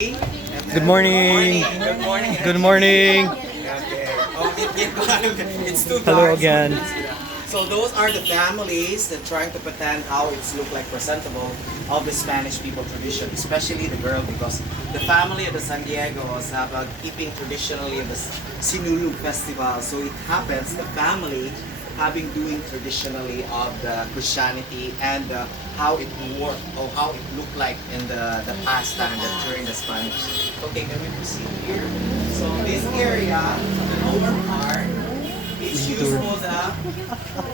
Good morning. Good morning. Good morning. Okay. Oh, it's too Hello dark. again. So those are the families that trying to pretend how it's look like presentable of the Spanish people tradition, especially the girl, because the family of the San Diegos have a keeping traditionally of the Sinulog festival. So it happens the family having doing traditionally of the Christianity and how it worked or how it looked like in the past time that during the Spanish. Okay, can we proceed here? So this area, the lower part, is used for the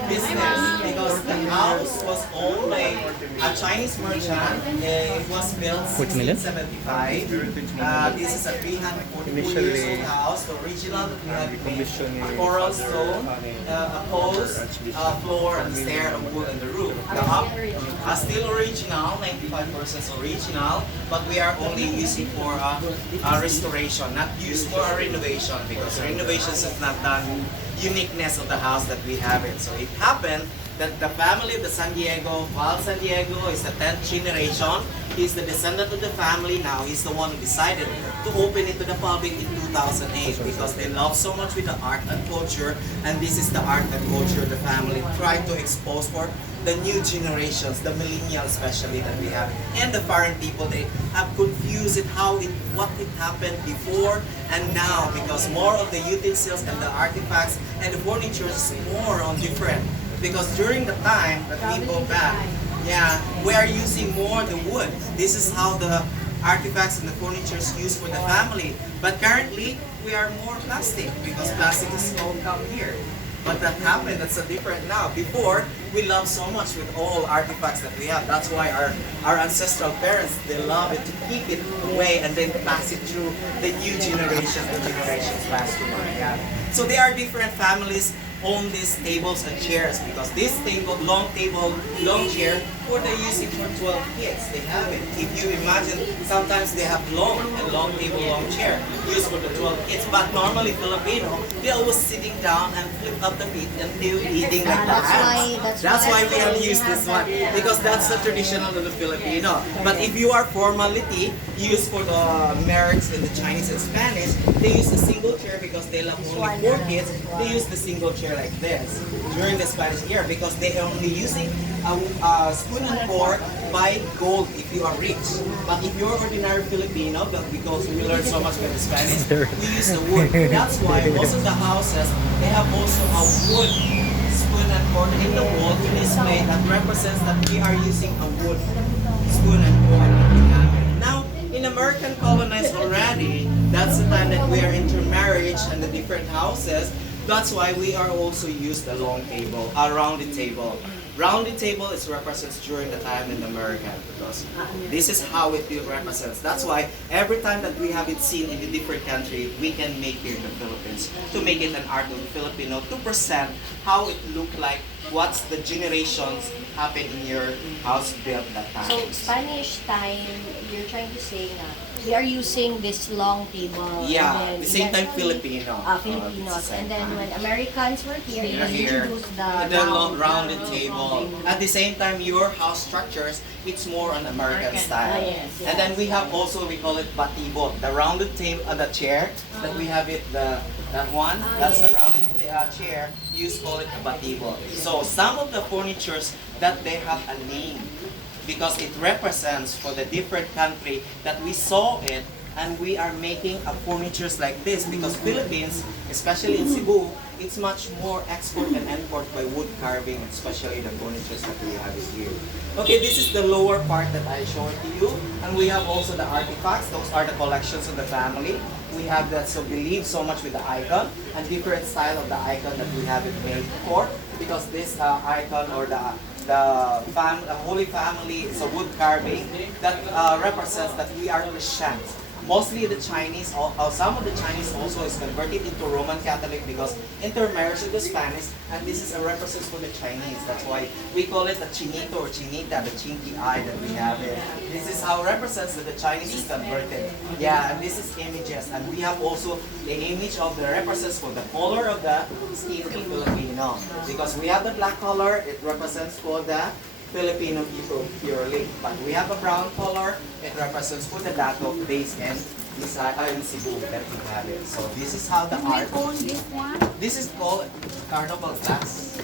business because the house was owned by a Chinese merchant. It was built in 1775. This is a 344 years old house. The original that we have made, coral stone, a post, floor, and stair of wood and the roof. The up still original, 95% original, but we are only using for a restoration, not used for a renovation because renovations is not done uniqueness of the house that we have it. So it happened that the family of the Sandiego, while Sandiego is the 10th generation, he's the descendant of the family now. He's the one who decided to open it to the public in 2008 because they love so much with the art and culture, and this is the art and culture the family tried to expose for the new generations, the millennials especially that we have, and the foreign people. They have confused it what it happened before and now because more of the utensils and the artifacts and the furniture is more on different because during the time that we go back, yeah, we are using more the wood. This is how the artifacts and the furniture is used for the family. But currently, we are more plastic because plastic is all come here. But that happened, that's a different now. Before, we love so much with all artifacts that we have. That's why our ancestral parents, they love it to keep it away and then pass it through the new generations, the generations passed through. Yeah. So there are different families own these tables and chairs because this table, long chair, for they're using for 12 kids. They have it. If you imagine, sometimes they have long table, long chair used for the 12 kids. But normally Filipino, they always sitting down and flip up the feet and they're eating like that. That's why we have used this one because that's the traditional of the Filipino. But if you are formality used for the Americans and the Chinese and Spanish, they use a single chair because they love only 4 kids. They use the single chair like this during the Spanish era because they are only using a spoon and fork by gold if you are rich. But if you're ordinary Filipino, but because we learn so much with the Spanish, we use the wood. That's why most of the houses, they have also a wood spoon and fork in the wall to display that represents that we are using a wood spoon and fork that we have. Now, in American colonized already, that's the time that we are intermarriage and the different houses. That's why we are also used a long table, a rounded table. Rounded table is represents during the time in America because this is how it represents. That's why every time that we have it seen in a different country, we can make here in the Philippines to make it an art of Filipino to present how it look like, what's the generations happen in your house built that time. So, Spanish time, you're trying to say na we are using this long table. Yeah, and then, at the same time Filipino. Filipinos. And then when Americans were here, You're they here, introduced the rounded table. At the same time, your house structures, it's more on American style. Yes, yes. And then we have also, we call it batibot, the rounded table, the chair that we have it, that one, that's a rounded chair, you call it a batibot. So some of the furnitures that they have a name because it represents for the different country that we saw it and we are making a furnitures like this because Philippines, especially in Cebu, it's much more export and import by wood carving, especially the furnitures that we have here. Okay, this is the lower part that I showed to you, and we have also the artifacts. Those are the collections of the family. We have that so believe so much with the icon and different style of the icon that we have it made for because this icon or the Holy Family is a wood carving that represents that we are Christians. Mostly the Chinese, some of the Chinese also is converted into Roman Catholic because intermarriage with the Spanish, and this is a reference for the Chinese. That's why we call it the chinito or chinita, the chinky eye that we have it. This is how it represents that the Chinese is converted. Yeah, and this is images, and we have also the image of the represents for the color of the skin of Filipino. Because we have the black color, it represents for the Filipino people purely. But we have a brown color. It represents for the dato, base and Bisaya, in Cebu that we have it. So this is how the art. This is called carnival glass.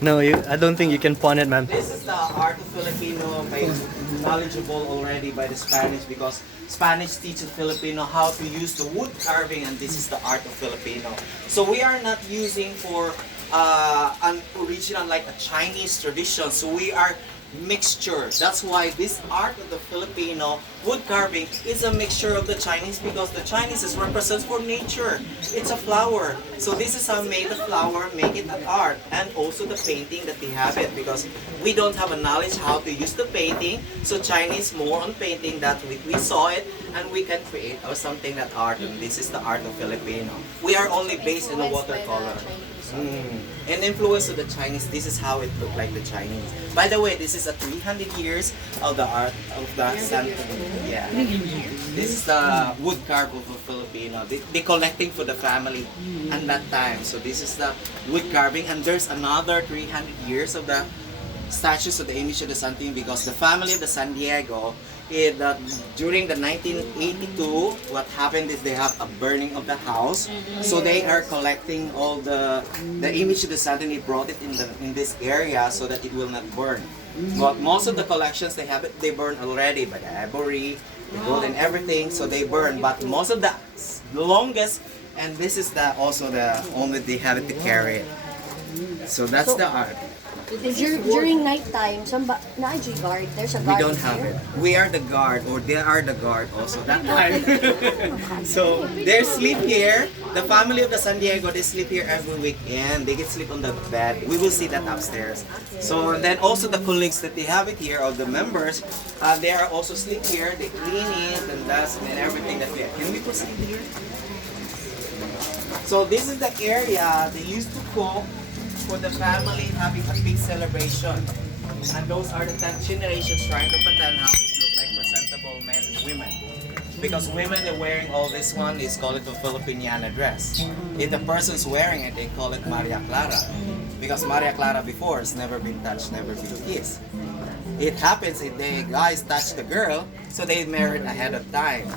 No, I don't think you can pawn it, ma'am. This is the art of Filipino made knowledgeable already by the Spanish because Spanish teaches Filipino how to use the wood carving, and this is the art of Filipino. So we are not using for an original like a Chinese tradition. So we are mixture. That's why this art of the Filipino wood carving is a mixture of the Chinese because the Chinese is represents for nature. It's a flower. So this is how made the flower, make it an art, and also the painting that they have it because we don't have a knowledge how to use the painting. So Chinese more on painting that we saw it and we can create or something that art, and this is the art of Filipino. We are only based in the watercolor. And influence of the Chinese, this is how it looked like the Chinese. By the way, this is a 300 years of the art of the Santo. Yeah. This is the wood carve of a Filipino. They collecting for the family at that time. So this is the wood carving, and there's another 300 years of the statues of the image of the Santo because the family of the Sandiego, during the 1982, what happened is they have a burning of the house. So they are collecting all the image of the Santo, and they brought it in this area so that it will not burn. But most of the collections they have it, they burn already by the ivory, the gold and everything, so they burn. But most of the longest, and this is also the only they have it to carry it. So that's the art. During nighttime, guard. There's a We guard. don't have it. We are the guard, or they are the guard also that time. So they sleep here. The family of the Sandiego, they sleep here every weekend. They get sleep on the bed. We will see that upstairs. So and then also the colleagues that they have it here, or the members, they are also sleep here. They clean it and dust and everything that we have. Can we proceed here? So this is the area they used to cook for the family having a big celebration. And those are the 10th generations trying to pretend how it look like presentable men and women. Because women are wearing all this one, is call it a Filipiniana dress. If the person's wearing it, they call it Maria Clara. Because Maria Clara before has never been touched, never been kissed. It happens if the guys touch the girl, so they married ahead of time.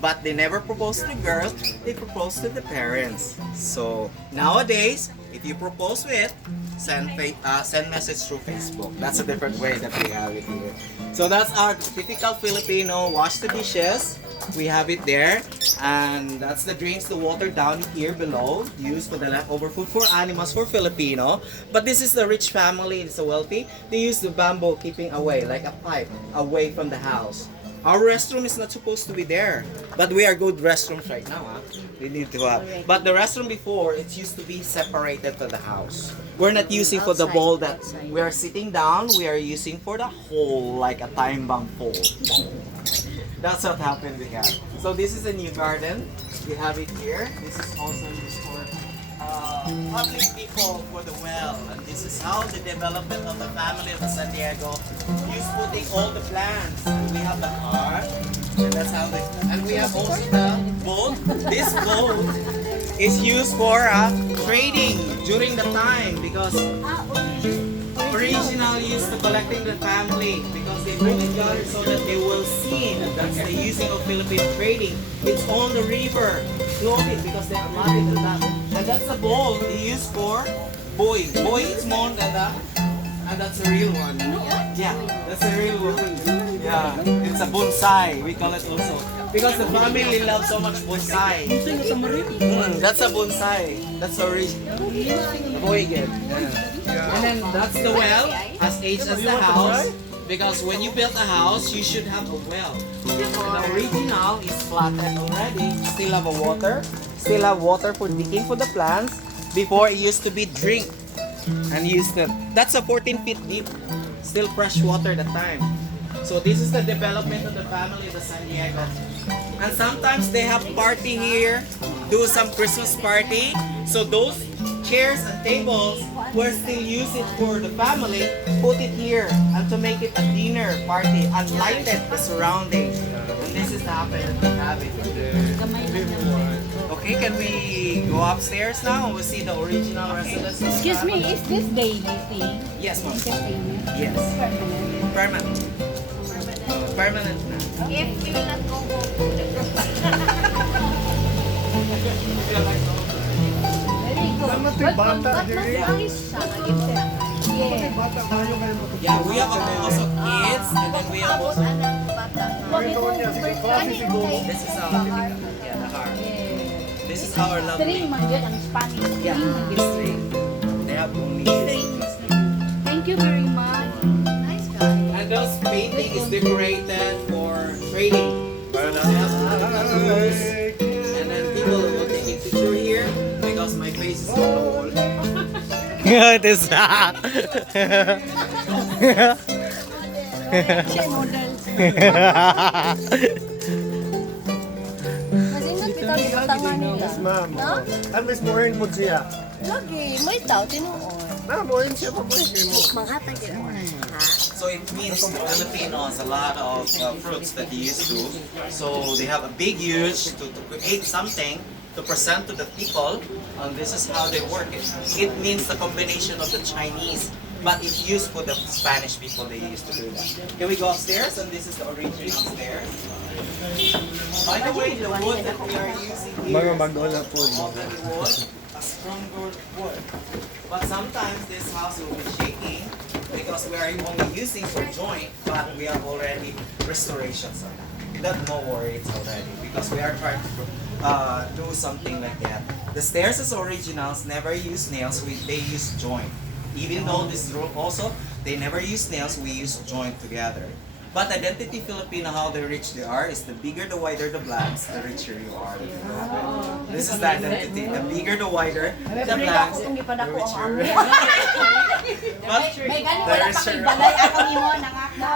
But they never propose to the girl, they propose to the parents. So nowadays, if you propose with, send message through Facebook. That's a different way that we have it here. So that's our typical Filipino wash the dishes. We have it there. And that's the drains, the water down here below, used for the leftover food for animals for Filipino. But this is the rich family, it's a wealthy. They use the bamboo keeping away, like a pipe, away from the house. Our restroom is not supposed to be there, but we are good restrooms right now. We need to have. But the restroom before, it used to be separated to the house. We're not using for the bowl that we are sitting down. We are using for the whole, like a time bomb hole. That's what happened we have. So this is a new garden. We have it here. This is also used for public people for the well. And this is how the development of the family of the Sandiego used putting all the plants. And we have the car. And that's how they, and we have also the boat. This boat is used for trading during the time because original used to collecting the family because they bring it together so that they will see that that's the using of Philippine trading. It's on the river, floating because they are married to that. And that's the bowl they use for boy. Boy is more than that. And that's a real one. Yeah, that's a real one. Yeah, it's a bonsai. We call it also. Because the family loves so much bonsai. That's a bonsai. That's original. The boy again. Yeah. And then that's the well, as age as the house. Because when you build a house, you should have a well. The original is flattened already. Still have a water. Still have water for digging for the plants. Before it used to be drink. And used to, that's a 14 feet deep. Still fresh water at the time. So this is the development of the family of the Sandiego. And sometimes they have party here, do some Christmas party. So those chairs and tables, we're still use it for the family, put it here and to make it a dinner party and lighted the surroundings. And this is the happen that we have it. Okay, can we go upstairs now and we'll see the original residence? of the Excuse me, family? is this daily thing? Yes, ma'am. Entertainment? Yes. Permanent? Permanent. Permanent na. If you will not go home, Very good. mas siya. Yeah. Yeah, we have a house of kids and then we have also... This is our yeah, the car. This is our lovely... String man yun ang Spanish. Yeah, String man this yun. string. They have only Thank you very much. Nice guy. and those painting is decorated for trading. And then people will take a picture here because my face is on the wall. It is. Siya model. Masindot bitaw di batangan nila. Ma'am, No? at least mo rin po siya. Lagi, may tao tinuon. Ma'am, mo rin siya pa po rin mo. Manghatag yun. Ha? So it means Filipino has a lot of fruits that they used to. So they have a big use to create something to present to the people, and this is how they work it. It means the combination of the Chinese, but it's used for the Spanish people. They used to do that. Can we go upstairs? And this is the original upstairs. By the way, the wood that we are using here Mga bago na po. is already wood, a stronger wood. But sometimes this house will be shaking because we are only using for joint, but we have already restorations on that. That no worries already because we are trying to do something like that. The stairs is originals, never use nails, they use joint. Even though this room also, they never use nails, we use joint together. But identity Filipino, how the rich they are, is the bigger, the wider the blanks, the richer you are. This is the identity. The bigger, the wider the blanks, Kung di pa the dako ang richer. amo. But May ganun the wala pa richer. kay balay ako nimo nangaka.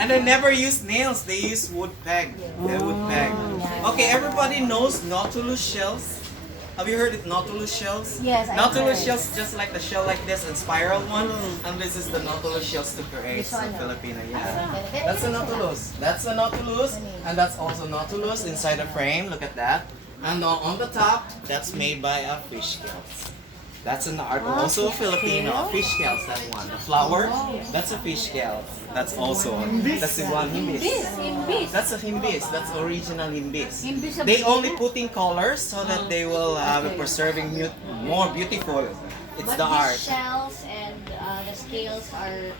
And they never use nails, they use wood peg. They wood peg. Okay, everybody knows Nautilus shells. Have you heard of Nautilus shells? Yes, I've Nautilus heard. shells just like the shell like this and spiral one. And this is the Nautilus shells to create This one, the no? Filipino. Yeah. That's the Nautilus. That's the Nautilus. And that's also Nautilus inside the frame. Look at that. And on the top, that's made by a fish scales. That's an art also Filipino. Fish scales, that one. The flower, that's a fish scales. That's also that's the one himbis. Imbis. That's a himbis. That's original himbis. Himbis sa They only put in colors so that they will be preserving more beautiful. It's But the these art. shells and the scales are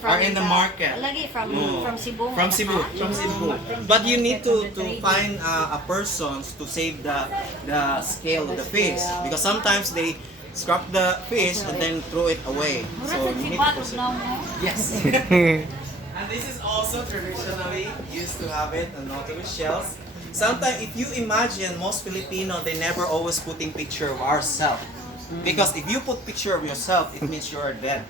Are in the market. Lagi from Cebu. From Cebu, from Cebu. But you need to find a person to save the scale of the fish because sometimes they scrap the fish and then throw it away. So you need to preserve. Yes. And this is also traditionally used to have it on Nautilus shells. Sometimes if you imagine most Filipino, they never always putting picture of ourselves. Because if you put picture of yourself, it means you are dead.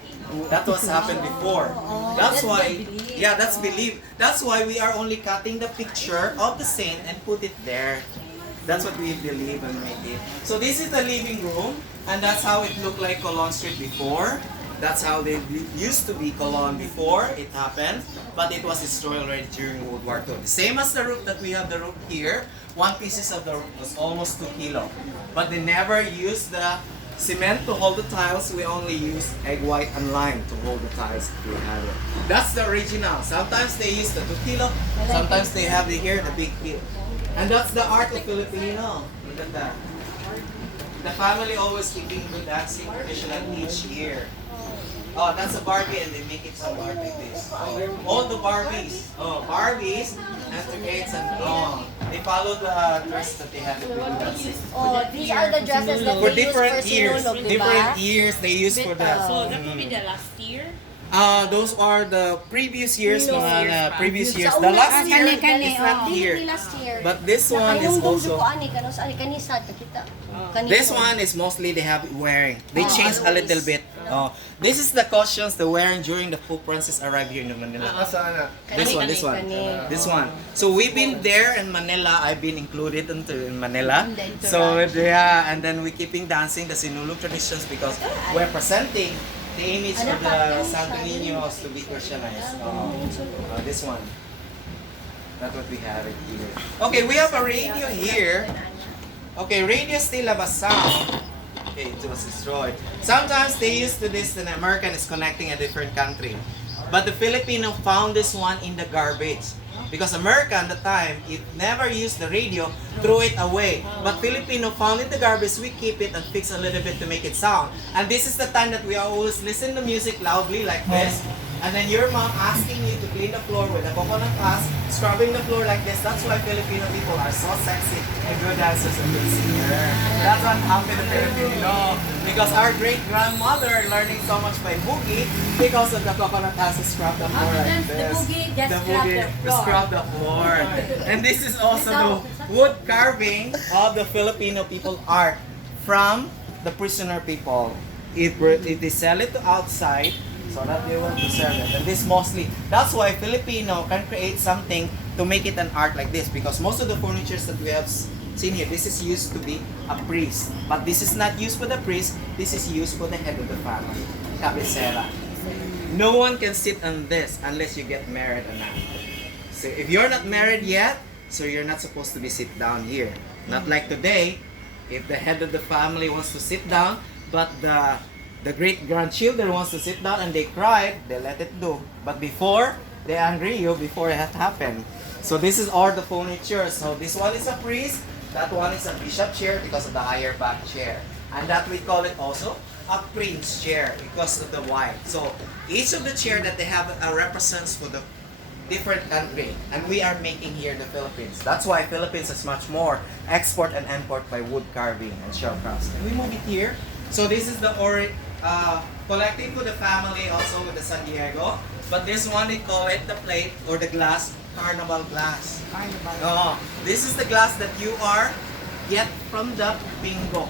That was happened before. That's why, yeah, that's belief. That's why we are only cutting the picture of the saint and put it there. That's what we believe and make it. So this is the living room, and that's how it looked like Colon Street before. That's how they used to be Colon before it happened, but it was destroyed already during World War II. The same as the roof that we have the roof here, one pieces of the roof was almost 2 kilo. But they never used the cement to hold the tiles, we only use egg white and lime to hold the tiles if we have it. That's the original. Sometimes they use the 2 kilo, sometimes they have here the big kilo. And that's the art of Filipino. Look at that. The family always keeping good dancing tradition each year. Oh, that's a Barbie and they make it some art like this. Oh, all the Barbies. Oh, Barbies and tickets and they follow the dress that they have to do dancing. Oh, these are the dresses that For they use different for years. sinulog, diba? Different years they use for that. So that will be the last year? Those are the previous years, mga previous years. Sa The una, last year kani, is not Dili here. ni last year. But this one is Nakayungdong also, ko ani kanos ani kanisa kita. this one is mostly they have it wearing. They change a little bit. This is the costumes they're wearing during the Pope Francis arrived here in Manila. Asaan na? This one. So we've been there in Manila. I've been included in Manila. So yeah, and then we keeping dancing the Sinulog traditions because we're presenting the image of the Santo Niños to be Christianized. This one. That's what we have it here. Okay, we have a radio here. Okay, radio still have a sound. Okay, it was destroyed. Sometimes they used to this in American is connecting a different country. But the Filipino found this one in the garbage. Because America at the time, it never used the radio, threw it away. But Filipino found in the garbage, we keep it and fix a little bit to make it sound. And this is the time that we always listen to music loudly like this. And then your mom asking you to clean the floor with a coconut husk, scrubbing the floor like this. That's why Filipino people are so sexy and good dancers and good singers. That's what happened to Filipino. Because our great-grandmother learning so much by boogie because of the coconut husk to scrub the floor like this. The boogie just The scrub boogie the to floor. scrub the floor. And this is also the wood carving of the Filipino people art from the prisoner people. They sell it to outside so that they will preserve it. And this mostly, that's why Filipino can create something to make it an art like this, because most of the furnitures that we have seen here, this is used to be a priest. But this is not used for the priest, this is used for the head of the family, cabecera. No one can sit on this unless you get married or not. So if you're not married yet, so you're not supposed to be sit down here. Not like today, if the head of the family wants to sit down, but the great-grandchildren wants to sit down and they cry, they let it do. But before, they angry you before it happened. So this is all the furniture. So this one is a priest, that one is a bishop chair because of the higher back chair. And that we call it also a prince chair because of the white. So each of the chair that they have represents for the different country. And we are making here in the Philippines. That's why Philippines is much more export and import by wood carving and shell crafts. Can we move it here? So this is the collecting for the family also with the San-Diego. But this one, they call it the plate or the glass, carnival glass. Oh, this is the glass that you are get from the bingo,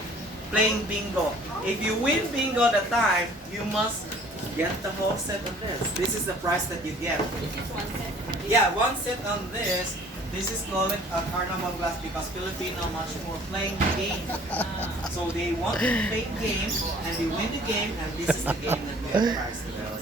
playing bingo. If you win bingo at the time, you must get the whole set of this. This is the price that you get. This is one set. Yeah, one set on this. This is called a carnival glass because Filipino much more playing the game. So they want to play game and they win the game, and this is the game that we have price to them.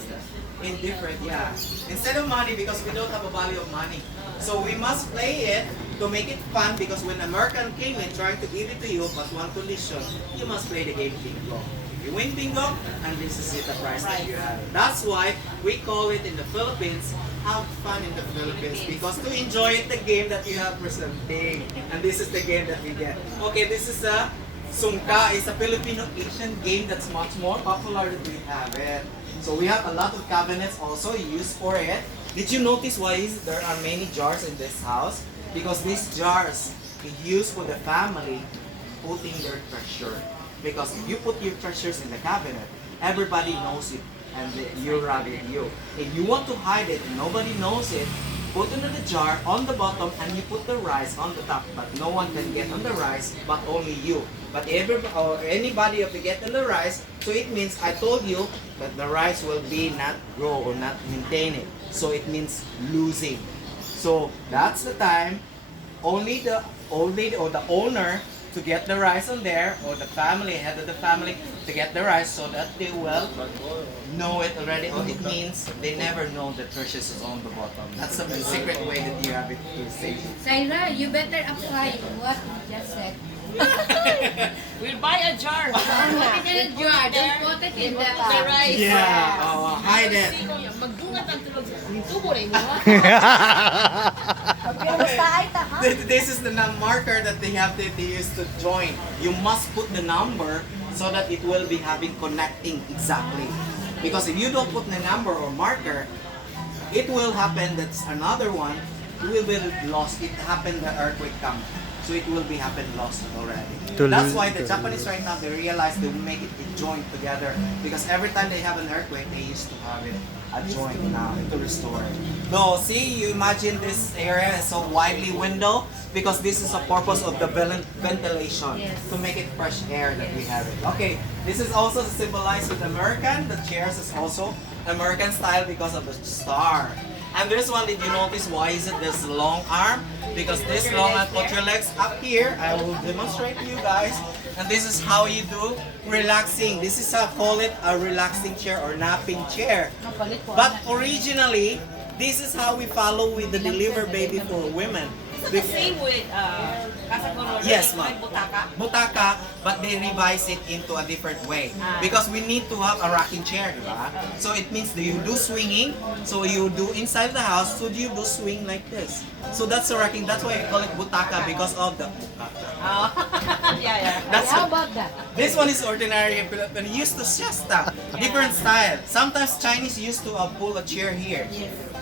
In different, yeah. Instead of money, because we don't have a value of money. So we must play it to make it fun, because when American came in trying to give it to you, but one condition, you must play the game bingo. You win bingo, and this is the price that you have. That's why we call it in the Philippines, have fun in the Philippines, because to enjoy it, the game that you have presenting. And this is the game that we get. Okay, this is a Sungka. It's a Filipino Asian game that's much more popular that we have it. So we have a lot of cabinets also used for it. Did you notice why there are many jars in this house? Because these jars is used for the family putting their treasure. Because if you put your treasures in the cabinet, everybody knows it and you're robbing you. If you want to hide it and nobody knows it, put it in the jar on the bottom and you put the rice on the top. But no one can get on the rice but only you. But anybody if you get on the rice, so it means I told you that the rice will be not grow or not maintain it. So it means losing. So that's the time only the old lady or the owner to get the rice on there, or the family, head of the family, to get the rice so that they will know it already. Oh, it means they never know the treasures is on the bottom. That's the secret way that you have it to say. Syra, you better apply what you just said. We'll buy a jar. Put it in a jar. Don't put it in the rice. Yeah, hide it. Magbungat ang tulog sa tubo rin mo. This is the marker that they use to join. You must put the number so that it will be having connecting exactly. Because if you don't put the number or marker, it will happen that's another one will be lost. It happened the earthquake come. So it will be happen lost already. That's why the Japanese right now, they realize they will make it joined together, because every time they have an earthquake, they used to have it a joint now to restore it. No, see, you imagine this area is so widely window because this is a purpose of the ventilation, to make it fresh air that we have it. Okay, this is also symbolized with American. The chairs is also American style because of the star. And this one, did you notice why is it this long arm? Because this long and put your legs up here. I will demonstrate to you guys. And this is how you do relaxing. This is how call it a relaxing chair or napping chair. But originally, this is how we follow with the deliver baby for women. The same with Casa Yes, ma'am. Like butaka. Butaka, but they revise it into a different way. Because we need to have a rocking chair, diba? So it means that you do swinging, so you do inside the house, so you do swing like this. So that's a rocking, that's why we call it butaka, because of the butaka. Oh. Yeah. That's How about that? This one is ordinary in Philippines. Used to just different style. Sometimes Chinese used to pull a chair here,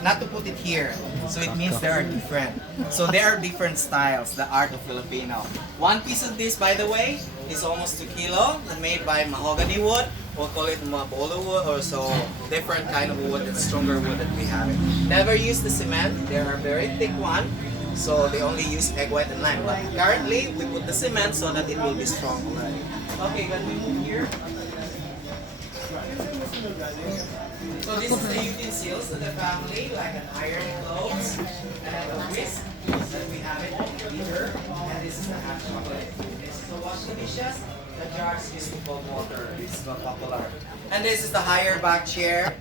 not to put it here. So it means they are different. So there are different styles, the art of Filipino. One piece of this, by the way, is almost 2 kilo, made by mahogany wood. We'll call it mabolo wood, or so different kind of wood, it's stronger wood that we have it. Never use the cement. They are very thick one. So they only use egg white and lime. But currently, we put the cement so that it will be strong already. Okay, can we move here? So this is the utensils of the family, like an iron clothes and a whisk that we have it in the heater. And this is the hot chocolate. This is the wash the dishes. The jars used to cold water. This is not popular. And this is the higher back chair.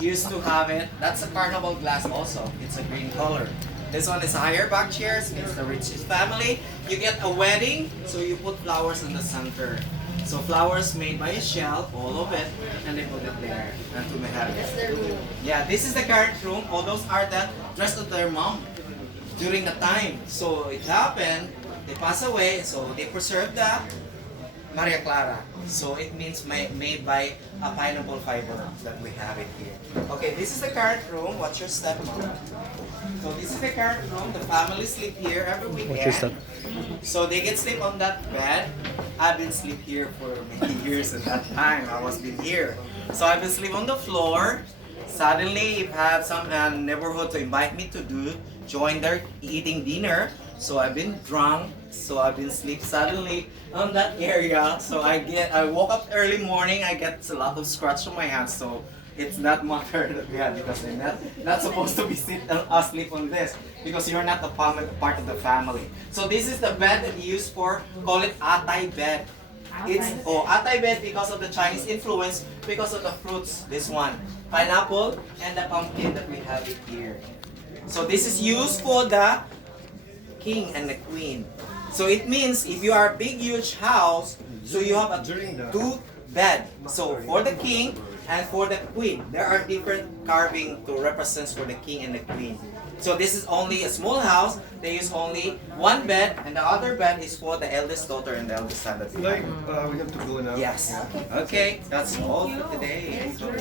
Used to have it. That's a carnival glass also. It's a green color. This one is a higher back chairs. It's the richest family. You get a wedding, so you put flowers in the center. So flowers made by a shell, all of it, and they put it there. And to have it. That's their room. Yeah, this is the current room. All those are the dressed of their mom during the time. So it happened, they pass away, so they preserve the Maria Clara. So it means made by a pineapple fiber that we have it here. Okay, this is the current room. What's your step, mom? So this is the current room. The family sleep here every weekend. So they get sleep on that bed. I've been sleep here for many years at that time. I was been here. So I've been sleep on the floor. Suddenly, if I have some neighborhood to invite me to join their eating dinner. So I've been drunk. So I've been sleep suddenly on that area. So I woke up early morning. I get a lot of scratch on my hands. So it's not matter that we have, because they're not supposed to be asleep on this, because you're not a part of the family. So this is the bed that you use for, call it atay bed. It's atay bed because of the Chinese influence, because of the fruits. This one, pineapple and the pumpkin that we have it here. So this is used for the king and the queen. So it means if you are a big huge house, so you have a 2 bed. So for the king and for the queen, there are different carving to represent for the king and the queen. So this is only a small house. They use only 1 bed, and the other bed is for the eldest daughter and the eldest son that we Like, have. we have to go now. Yes. Okay, that's all for today. Enjoy.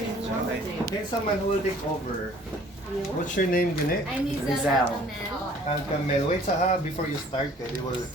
There's someone who will take over. What's your name, Gine? I'm Rizal. Rizal Camel. Camel. Wait, before you start, they will